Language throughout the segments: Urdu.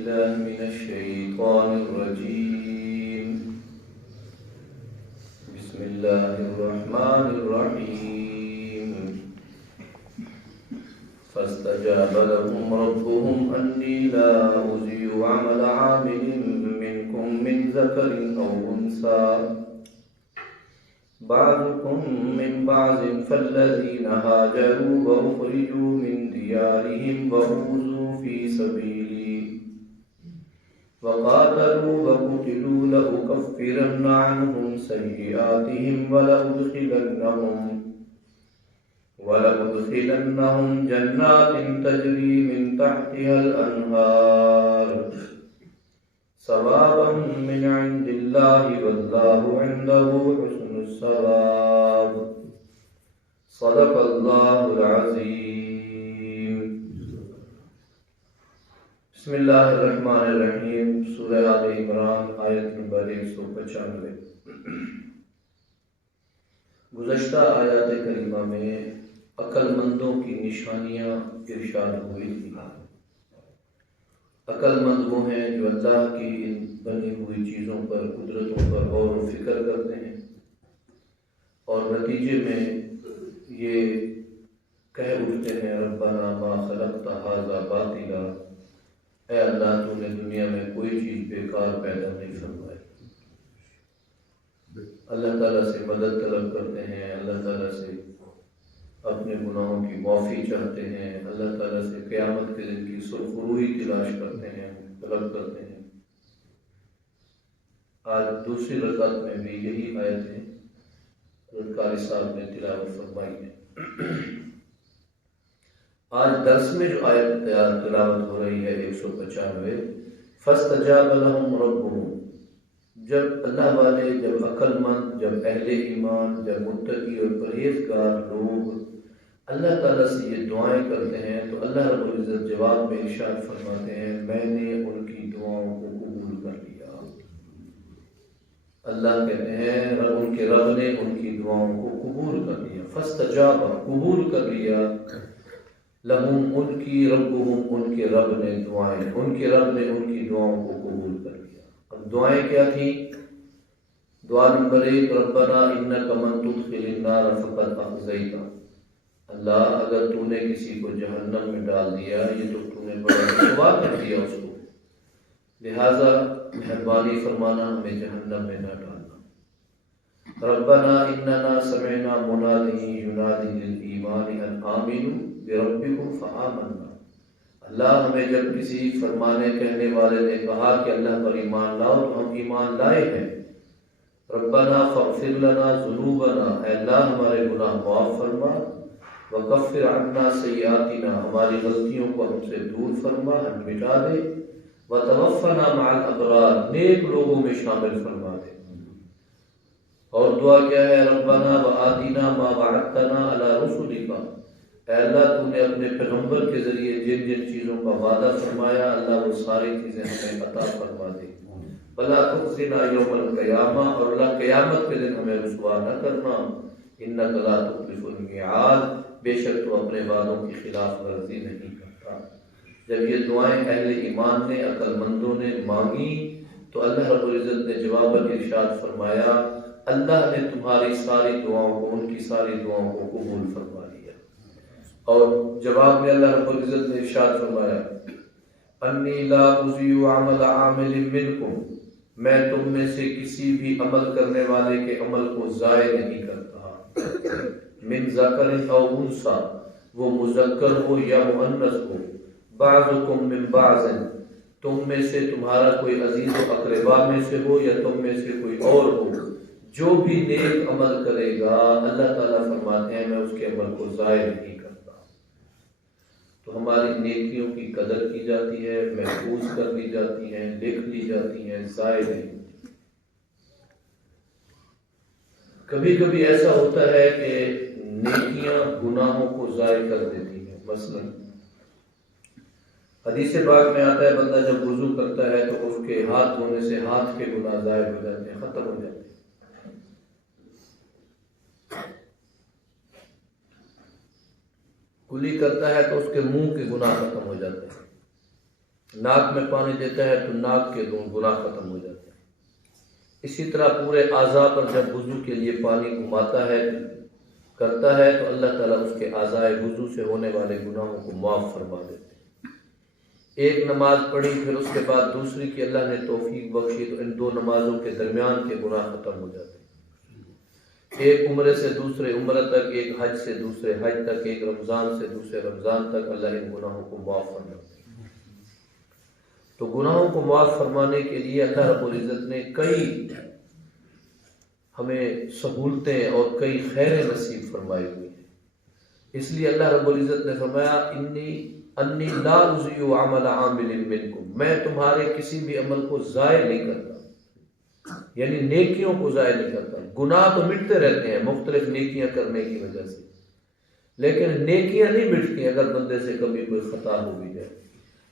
بالله من الشيطان الرجيم. بسم الله الرحمن الرحيم. فاستجاب لهم ربهم أني لا أضيع عمل عامل منكم من ذكر أو أنثى بعضكم من بعض فالذين هاجروا وأخرجوا من ديارهم وأوذوا في سبيلي وقاتلوا وقتلوا لأكفرن عنهم سيئاتهم ولأدخلنهم جنات تجري من تحتها الأنهار ثوابا من عند الله والله عنده حسن الثواب. صدق اللہ العظیم. بسم اللہ الرحمن الرحیم. سورہ آل عمران آیت نمبر 195. گزشتہ آیات کریمہ میں عقل مندوں کی نشانیاں ارشاد ہوئی تھی. عقل مند وہ ہیں جو اللہ کی بنی ہوئی چیزوں پر، قدرتوں پر غور و فکر کرتے ہیں اور نتیجے میں یہ کہہ اٹھتے ہیں ربنا ما خلقت ھذا باطلا، اے اللہ تو نے دنیا میں کوئی چیز بیکار پیدا نہیں فرمائی. اللہ تعالیٰ سے مدد طلب کرتے ہیں، اللہ تعالیٰ سے اپنے گناہوں کی معافی چاہتے ہیں، اللہ تعالیٰ سے قیامت کے دن کی سرخروئی تلاش کرتے ہیں، طلب کرتے ہیں. آج دوسری رکعت میں بھی یہی آیتیں حضرت قاری صاحب نے تلاوت فرمائی ہے. آج درس میں جو آیت تلاوت ہو رہی ہے 195، فاستجاب لهم ربهم، جب اللہ والے، جب عقل مند، جب اہل ایمان، جب متقی اور پرہیزگار لوگ اللہ تعالیٰ سے یہ دعائیں کرتے ہیں تو اللہ رب العزت جواب میں ارشاد فرماتے ہیں میں نے ان کی دعاؤں کو قبول کر لیا. اللہ کہتے ہیں ان کے رب نے ان کی دعاؤں کو قبول کر لیا. فاستجاب، قبول کر لیا، لہم، ان کی، ربہم، ان کے رب نے دعائیں، ان کے رب نے ان کی دعاؤں کو قبول کر لیا. اب دعائیں کیا تھیں؟ دعا نمبر 1، ربنا انک من تدخل النار فقد اخزیتہ، اللہ اگر تو نے کسی کو جہنم میں ڈال دیا یہ تو تو نے بڑا رسوا کر دیا اس کو، لہذا مہربانی فرمانا ہمیں جہنم میں نہ ڈالنا. ربنا اننا سمعنا منادی ینادی للایمان ان آمنوا بربکم فآمنا، اللہ ہمیں جب کسی فرمانے کہنے والے نے کہا کہ اللہ پر ایمان لاؤ تو ہم ایمان لائے ہیں. ربنا فاغفر لنا ذنوبنا، اے اللہ ہمارے گناہ معاف فرما، وکفر عنا سیئاتنا، ہماری غلطیوں کو ہم سے دور فرما، ہم مٹا دے، وتوفنا مع الابرار، نیک لوگوں میں شامل فرما دے. اور دعا کیا ہے؟ ربنا وآتنا ما وعدتنا علی رسلک، اے اللہ تو نے اپنے پیغمبر کے ذریعے جن جن چیزوں کا وعدہ فرمایا اللہ وہ ساری چیزیں ہمیں عطا فرما دے. ولا تخزنا یوم القیامہ، اور اللہ قیامت کے دن ہمیں رسوا نہ کرنا. انک لا تخلف المیعاد، بے شک تو اپنے وعدوں کی خلاف ورزی نہیں کرتا. جب یہ دعائیں اہل ایمان نے، عقل مندوں نے مانگی تو اللہ رب العزت نے جواب ارشاد فرمایا اللہ نے تمہاری ساری دعاؤں کو، ان کی ساری دعاؤں کو قبول فرما لیا. اور جواب میں اللہ رب العزت نے ارشاد فرمایا انی لا اضیع عمل عامل منکم، میں تم میں سے کسی بھی عمل کرنے والے کے عمل کو ضائع نہیں کرتا. من ذکر او انثی، وہ مذکر ہو یا مؤنث ہو. بعضکم من بعض، تم میں سے تمہارا کوئی عزیز و اقربا میں سے ہو یا تم میں سے کوئی اور ہو، جو بھی نیک عمل کرے گا اللہ تعالیٰ فرماتے ہیں میں اس کے عمل کو ضائع نہیں کرتا. تو ہماری نیکیوں کی قدر کی جاتی ہے، محفوظ کر لی جاتی ہیں، لکھ لی جاتی ہیں، ضائع نہیں. کبھی کبھی ایسا ہوتا ہے کہ نیکیاں گناہوں کو ضائع کر دیتی ہیں. مثلا حدیث پاک میں آتا ہے بندہ جب وضو کرتا ہے تو اس کے ہاتھ دھونے سے ہاتھ کے گناہ ضائع ہو جاتے ہیں، ختم ہو جاتے ہیں. کلی کرتا ہے تو اس کے منہ کے گناہ ختم ہو جاتے ہیں. ناک میں پانی دیتا ہے تو ناک کے گناہ ختم ہو جاتے ہیں۔ اسی طرح پورے اعضاء پر جب وضو کے لیے پانی گھماتا ہے کرتا ہے تو اللہ تعالیٰ اس کے اعضاء وضو سے ہونے والے گناہوں کو معاف فرما دیتے ہیں۔ ایک نماز پڑھی پھر اس کے بعد دوسری کی اللہ نے توفیق بخشی تو ان دو نمازوں کے درمیان کے گناہ ختم ہو جاتے ہیں۔ ایک عمرے سے دوسرے عمرہ تک، ایک حج سے دوسرے حج تک، ایک رمضان سے دوسرے رمضان تک اللہ ان گناہوں کو معاف فرماتے ہیں۔ تو گناہوں کو معاف فرمانے کے لیے اللہ رب العزت نے کئی ہمیں سہولتیں اور کئی خیریں نصیب فرمائی ہوئی ہیں۔ اس لیے اللہ رب العزت نے فرمایا انی لا اضیع عمل عامل منکم، میں تمہارے کسی بھی عمل کو ضائع نہیں کرتا، یعنی نیکیوں کو ضائع نہیں کرتا۔ گناہ تو مٹتے رہتے ہیں مختلف نیکیاں کرنے کی وجہ سے، لیکن نیکیاں نہیں مٹتی اگر بندے سے کبھی کوئی خطا ہو بھی جائے۔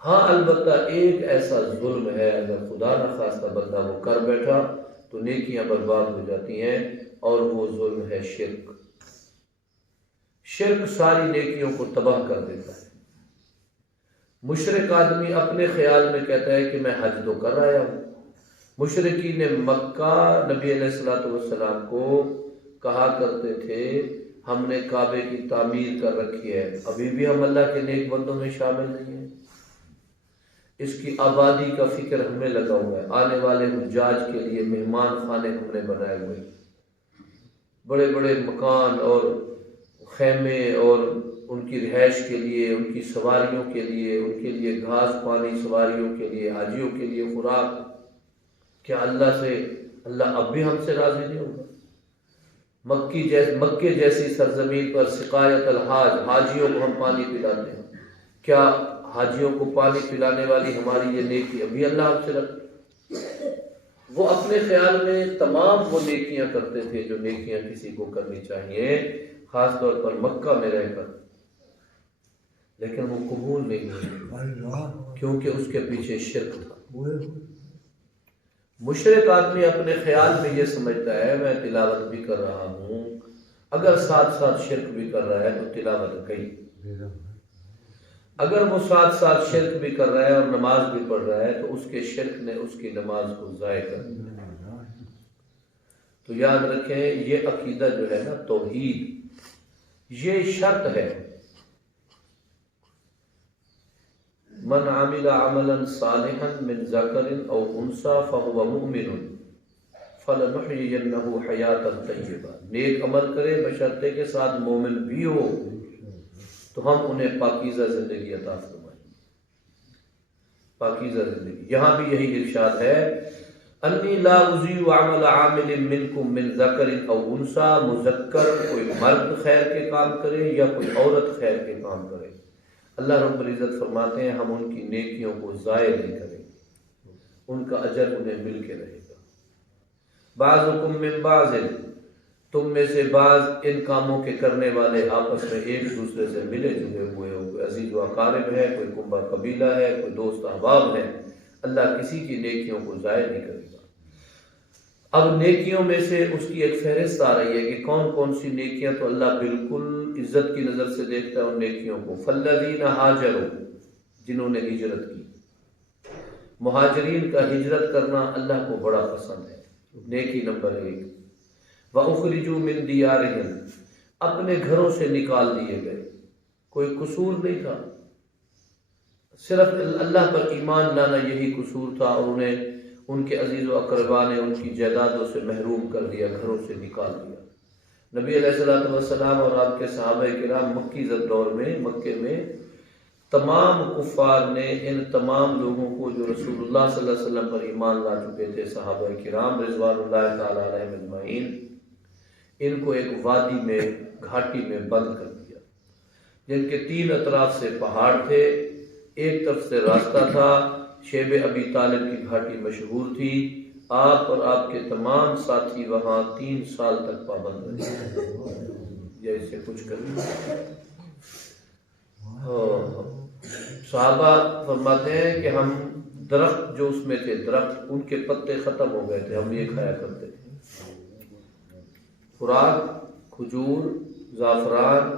ہاں البتہ ایک ایسا ظلم ہے، اگر خدا نخواستہ بندہ وہ کر بیٹھا تو نیکیاں برباد ہو جاتی ہیں، اور وہ ظلم ہے شرک۔ شرک ساری نیکیوں کو تباہ کر دیتا ہے۔ مشرک آدمی اپنے خیال میں کہتا ہے کہ میں حج تو کر آیا ہوں۔ مشرکین مکہ نبی علیہ الصلوۃ والسلام کو کہا کرتے تھے ہم نے کعبے کی تعمیر کر رکھی ہے، ابھی بھی ہم اللہ کے نیک بندوں میں شامل نہیں ہیں، اس کی آبادی کا فکر ہمیں لگا ہوا ہے، آنے والے حجاج کے لیے مہمان خانے ہم نے بنائے ہوئے ہیں، بڑے بڑے مکان اور خیمے، اور ان کی رہائش کے لیے، ان کی سواریوں کے لیے، ان کے لیے گھاس پانی، سواریوں کے لیے، حاجیوں کے لیے خوراک۔ کیا اللہ اب بھی ہم سے راضی نہیں ہوگا؟ مکے جیسی سرزمین پر سقایت الحاج، حاجیوں کو ہم پانی پلاتے ہیں، کیا حاجیوں کو پانی پلانے والی ہماری یہ نیکی ابھی اللہ ہم سے رکھتے؟ وہ اپنے خیال میں تمام وہ نیکیاں کرتے تھے جو نیکیاں کسی کو کرنی چاہیے، خاص طور پر مکہ میں رہ کر، لیکن وہ قبول نہیں ہوئی کیونکہ اس کے پیچھے شرک تھا۔ مشرک آدمی اپنے خیال میں یہ سمجھتا ہے میں تلاوت بھی کر رہا ہوں، اگر ساتھ ساتھ شرک بھی کر رہا ہے تو تلاوت گئی۔ اگر وہ ساتھ ساتھ شرک بھی کر رہا ہے اور نماز بھی پڑھ رہا ہے تو اس کے شرک نے اس کی نماز کو ضائع کر دیا۔ تو یاد رکھیں یہ عقیدہ جو ہے نا توحید، یہ شرط ہے۔ من عمل عملا صالحا من ذکر او انثى فهو مؤمن فلنحيينه حیاتا طیبہ، نیک عمل کرے بشرطے کے ساتھ مومن بھی ہو تو ہم انہیں پاکیزہ زندگی عطا فرمائیں گے، پاکیزہ زندگی۔ یہاں بھی یہی ارشاد ہے انی لا اضیع عمل عامل منکم من ذکر او انثى، مذکر کوئی مرد خیر کے کام کرے یا کوئی عورت خیر کے کام کرے، اللہ رب العزت فرماتے ہیں ہم ان کی نیکیوں کو ضائع نہیں کریں گے، ان کا اجر انہیں مل کے رہے گا۔ بعضکم من بعض، تم میں سے بعض ان کاموں کے کرنے والے آپس میں ایک دوسرے سے ملے جلے ہوئے ہو، کوئی عزیز و اقارب ہے، کوئی کنبہ قبیلہ ہے، کوئی دوست احباب ہے، اللہ کسی کی نیکیوں کو ضائع نہیں کرے گا۔ اب نیکیوں میں سے اس کی ایک فہرست آ رہی ہے کہ کون کون سی نیکیاں تو اللہ بالکل عزت کی نظر سے دیکھتا ہے ان نیکیوں کو۔ فالذین ہاجروا، جنہوں نے ہجرت کی، مہاجرین کا ہجرت کرنا اللہ کو بڑا پسند ہے، نیکی نمبر 1۔ وَأُخْرِجُوا مِن دِيَارِهِمْ، اپنے گھروں سے نکال دیے گئے، کوئی قصور نہیں تھا، صرف اللہ پر ایمان لانا یہی قصور تھا، اور انہیں ان کے عزیز و اقربا نے ان کی جائیدادوں سے محروم کر دیا، گھروں سے نکال دیا۔ نبی علیہ الصلوۃ والسلام اور آپ کے صحابہ کرام مکی دور میں، مکے میں تمام کفار نے ان تمام لوگوں کو جو رسول اللہ صلی اللہ علیہ وسلم پر ایمان لا چکے تھے، صحابہ کرام رضوان اللہ تعالی علیہم اجمعین، ان کو ایک وادی میں، گھاٹی میں بند کر دیا، جن کے 3 اطراف سے پہاڑ تھے، ایک طرف سے راستہ تھا، شیب ابی طالب کی گھاٹی مشہور تھی، آپ اور آپ کے تمام ساتھی وہاں 3 سال تک پابند رہے، جیسے کچھ کریں۔ صحابہ فرماتے ہیں کہ ہم درخت جو اس میں تھے، درخت ان کے پتے ختم ہو گئے تھے، ہم یہ کھایا کرتے تھے، خوراک کھجور، زعفران،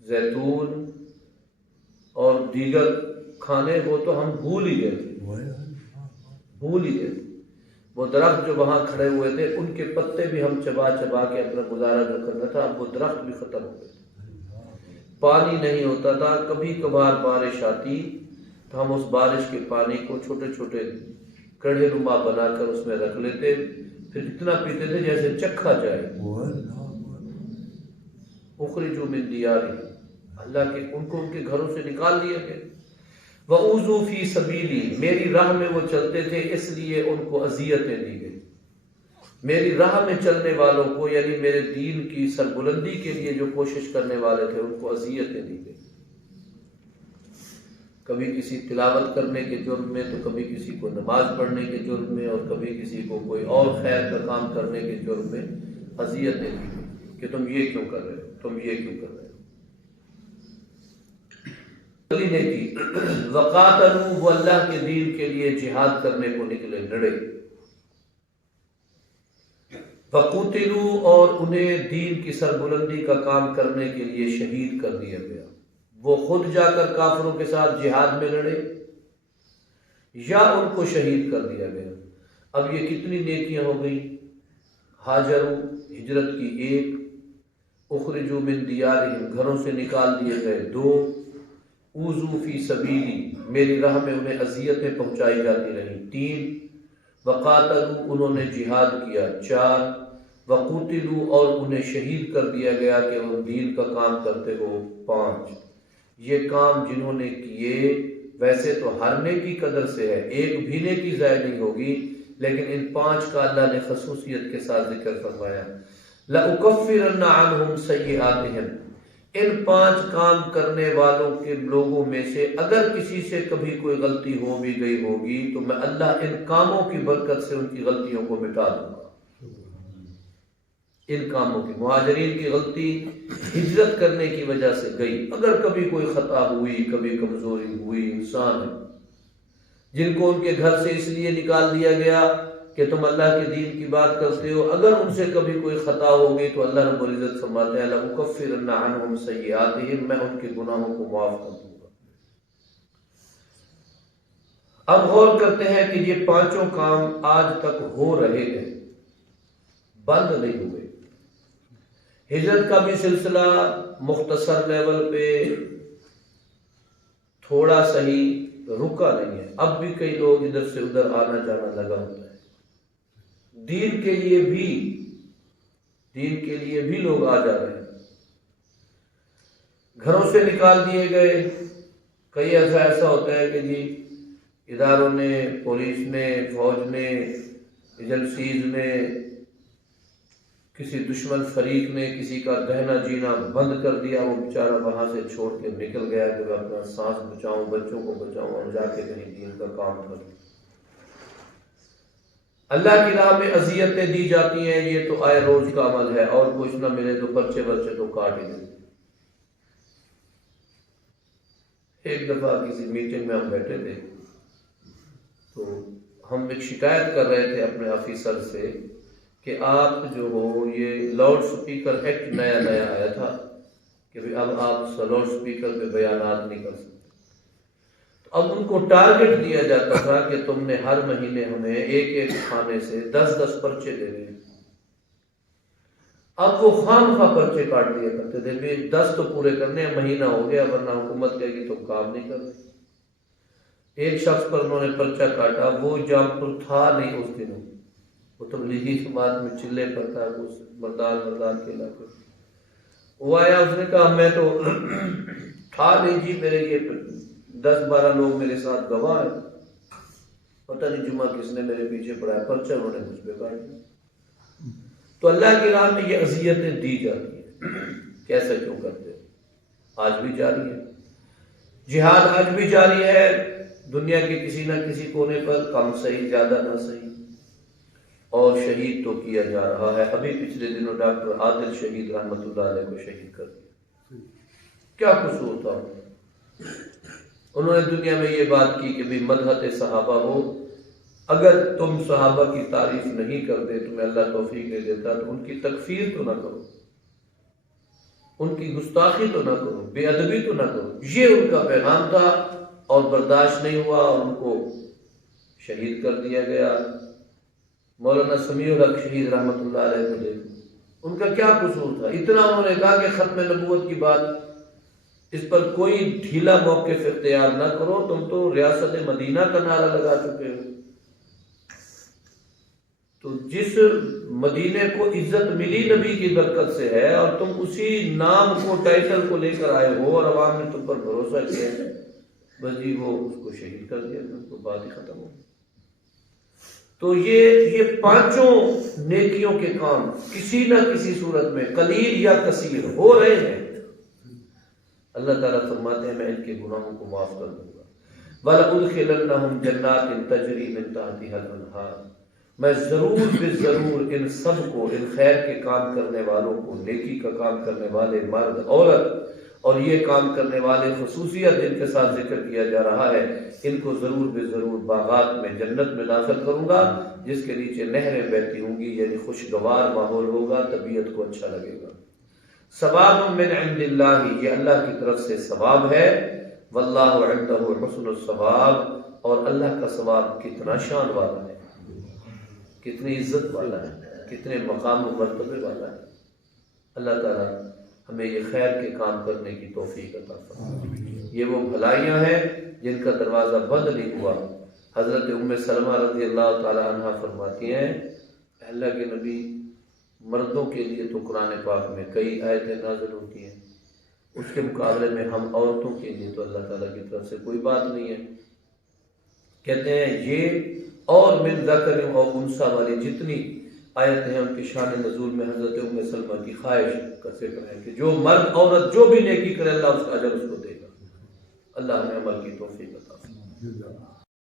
زیتون اور دیگر کھانے وہ تو ہم بھول ہی گئے تھے، بھول ہی گئے تھے۔ وہ درخت جو وہاں کھڑے ہوئے تھے ان کے پتے بھی ہم چبا چبا کے اپنا گزارا جو کرنا تھا، اب وہ درخت بھی ختم ہو گئے تھے، پانی نہیں ہوتا تھا۔ کبھی کبھار بارش آتی تو ہم اس بارش کے پانی کو چھوٹے چھوٹے کڑھے نما بنا کر اس میں رکھ لیتے، پھر اتنا پیتے تھے جیسے چکھا جائے۔ اخرجوا من دیارہم، اللہ کے ان کو ان کے گھروں سے نکال دیا گیا۔ وَأُوذُوا فِي سَبِيلِي، میری راہ میں وہ چلتے تھے اس لیے ان کو اذیتیں دی گئی۔ میری راہ میں چلنے والوں کو، یعنی میرے دین کی سربلندی کے لیے جو کوشش کرنے والے تھے، ان کو اذیتیں دی گئی۔ کبھی کسی تلاوت کرنے کے جرم میں، تو کبھی کسی کو نماز پڑھنے کے جرم میں، اور کبھی کسی کو کوئی اور خیر کا کام کرنے کے جرم میں اذیتیں دی گئی کہ تم یہ کیوں کر رہے ہو، تم یہ کیوں کر رہے ہو۔ نے کی وقاتلوا، وہ اللہ کے دین کے لیے جہاد کرنے کو نکلے، لڑے۔ فقتلوا، اور انہیں دین کی سربلندی کا کام کرنے کے لیے شہید کر دیا گیا۔ وہ خود جا کر کافروں کے ساتھ جہاد میں لڑے یا ان کو شہید کر دیا گیا۔ اب یہ کتنی نیکیاں ہو گئی؟ ہاجروا، ہجرت کی 1، اخرجوا من دیارہم، گھروں سے نکال دیے گئے 2، اوذوا فی سبیلی، میری راہ میں انہیں اذیتیں پہنچائی جاتی رہیں 3، وقاتلوا، انہوں نے جہاد کیا 4، وقتلوا، اور انہیں شہید کر دیا گیا کہ وہ دین کا کام کرتے ہو 5۔ یہ کام جنہوں نے کیے ویسے تو ہر نیکی قدر سے ہے، ایک بھی نیکی ضائع نہیں ہوگی، لیکن ان 5 کا اللہ نے خصوصیت کے ساتھ ذکر فرمایا۔ لَأُكَفِّرَنَّ عَنْهُمْ سَيِّئَاتِهِمْ، ان 5 کام کرنے والوں کے لوگوں میں سے اگر کسی سے کبھی کوئی غلطی ہو بھی گئی ہوگی تو میں اللہ ان کاموں کی برکت سے ان کی غلطیوں کو مٹا دوں گا۔ ان کاموں کی، مہاجرین کی غلطی ہجرت کرنے کی وجہ سے گئی، اگر کبھی کوئی خطا ہوئی، کبھی کمزوری ہوئی، انسان ہے، جن کو ان کے گھر سے اس لیے نکال دیا گیا کہ تم اللہ کے دین کی بات کرتے ہو، اگر ان سے کبھی کوئی خطا ہوگی تو اللہ رب العزت فرماتے ہیں لَأُكَفِّرَنَّ عَنْهُمْ سَيِّئَاتِهِمْ، میں ان کے گناہوں کو معاف کر دوں گا۔ اب غور کرتے ہیں کہ یہ 5 کام آج تک ہو رہے ہیں، بند نہیں ہوئے۔ ہجرت کا بھی سلسلہ مختصر لیول پہ تھوڑا صحیح رکا نہیں ہے، اب بھی کئی لوگ ادھر سے ادھر آنا جانا لگا ہوتا ہے۔ دین کے لیے بھی لوگ آ جا رہے ہیں، گھروں سے نکال دیے گئے۔ کئی ایسا ہوتا ہے کہ جی اداروں نے، پولیس نے، فوج نے، ایجنسیز نے، کسی دشمن فریق نے کسی کا رہنا جینا بند کر دیا، وہ بیچارہ وہاں سے چھوڑ کے نکل گیا کہ میں اپنا سانس بچاؤں، بچوں کو بچاؤں، اور جا کے کہیں دین کا کام کروں۔ اللہ کی راہ میں اذیتیں دی جاتی ہیں، یہ تو آئے روز کا عمل ہے، اور کچھ نہ ملے تو پرچے تو کاٹ ہی دیں۔ ایک دفعہ کسی میٹنگ میں ہم بیٹھے تھے تو ہم ایک شکایت کر رہے تھے اپنے آفیسر سے کہ آپ جو ہو، یہ لاؤڈ سپیکر ایکٹ نیا آیا تھا کہ اب آپ لاؤڈ سپیکر پہ بیانات نہیں کر سکتے۔ تو اب ان کو ٹارگٹ دیا جاتا تھا کہ تم نے ہر مہینے ہمیں ایک تھانے سے 10 پرچے دے دیے۔ اب وہ خواہ پرچے کاٹ دیا کرتے تھے کہ 10 تو پورے کرنے ہیں، مہینہ ہو گیا ورنہ حکومت کہے گی تم کام نہیں کر رہے۔ ایک شخص پر انہوں نے پرچہ کاٹا، وہ جامپور تھا نہیں اس دنوں، وہ تبلیغی جماعت میں چلے پر تھا، اس مردان کے علاقے۔ وہ آیا، اس نے کہا میں تو تھا نہیں جی، میرے یہ 10-12 لوگ میرے ساتھ گواہ ہیں، پتہ نہیں جمعہ کس نے میرے پیچھے پڑا ہے، پرچہ انہوں نے مجھ پہ کاٹ دیا۔ تو اللہ کی راہ میں یہ اذیتیں دی جاتی ہیں، کیسے کیوں کرتے ہیں؟ آج بھی جاری ہے، جہاد آج بھی جاری ہے، دنیا کے کسی نہ کسی کونے پر، کم صحیح زیادہ نہ صحیح، اور شہید تو کیا جا رہا ہے۔ ابھی پچھلے دنوں ڈاکٹر عادل شہید رحمۃ اللہ علیہ کو شہید کر دیا۔ کیا قصور تھا؟ انہوں نے دنیا میں یہ بات کی کہ بھی مدحت صحابہ ہو، اگر تم صحابہ کی تعریف نہیں کرتے، تمہیں اللہ توفیق نہیں دیتا، تو ان کی تکفیر تو نہ کرو، ان کی گستاخی تو نہ کرو، بے ادبی تو نہ کرو۔ یہ ان کا پیغام تھا، اور برداشت نہیں ہوا اور ان کو شہید کر دیا گیا۔ مولانا سمیع الحق شہید رحمۃ اللہ علیہ کو دیکھو، ان کا کیا قصور تھا؟ اتنا انہوں نے کہا کہ ختم نبوت کی بات اس پر کوئی ڈھیلا موقف اختیار نہ کرو، تم تو ریاست مدینہ کا نعرہ لگا چکے ہو۔ تو جس مدینے کو عزت ملی نبی کی برکت سے ہے اور تم اسی نام کو ٹائٹل کو لے کر آئے ہو اور عوام نے تم پر بھروسہ کیا ہے، بس جی وہ اس کو شہید کر دیا، ان کو بات ہی ختم ہو۔ تو یہ پانچوں نیکیوں کے کام کسی نہ کسی صورت میں قلیل یا کثیر ہو رہے ہیں۔ اللہ تعالیٰ فرماتے ہیں میں ان کے گناہوں کو معاف کر دوں گا۔ وَلَأُدْخِلَنَّهُمْ جَنَّاتٍ تَجْرِي مِن تَحْتِهَا الْأَنْهَارُ، میں ضرور بے ضرور ان سب کو، ان خیر کے کام کرنے والوں کو، نیکی کا کام کرنے والے مرد عورت اور یہ کام کرنے والے خصوصیت جن کے ساتھ ذکر کیا جا رہا ہے، ان کو ضرور بے ضرور باغات میں جنت میں داخل کروں گا جس کے نیچے نہریں بہتی ہوں گی، یعنی خوشگوار ماحول ہوگا، طبیعت کو اچھا لگے گا۔ ثواب من عند اللہ، یہ اللہ کی طرف سے ثواب ہے۔ واللہ عندہ حسن الثواب، اور اللہ کا ثواب کتنا شان والا ہے، کتنی عزت والا ہے، کتنے مقام و مرتبے والا ہے۔ اللہ تعالیٰ ہمیں یہ خیر کے کام کرنے کی توفیق عطا فرمائے۔ یہ وہ بھلائیاں ہیں جن کا دروازہ بند نہیں ہوا۔ حضرت ام سلمہ رضی اللہ تعالی عنہ فرماتی ہیں اللہ کے نبی، مردوں کے لیے تو قرآن پاک میں کئی آیتیں نازل ہوتی ہیں، اس کے مقابلے میں ہم عورتوں کے لیے تو اللہ تعالیٰ کی طرف سے کوئی بات نہیں ہے۔ کہتے ہیں یہ اور من ذکر و انثی والی جتنی آیتیں ہیں ان کی شان نزول میں حضرت ام سلمہ کی خواہش کا ذکر ہے کہ جو مرد عورت جو بھی نیکی کرے اللہ اس کا اجر اس کو دے گا۔ اللہ ہمیں عمل کی توفیق عطا فرمائے۔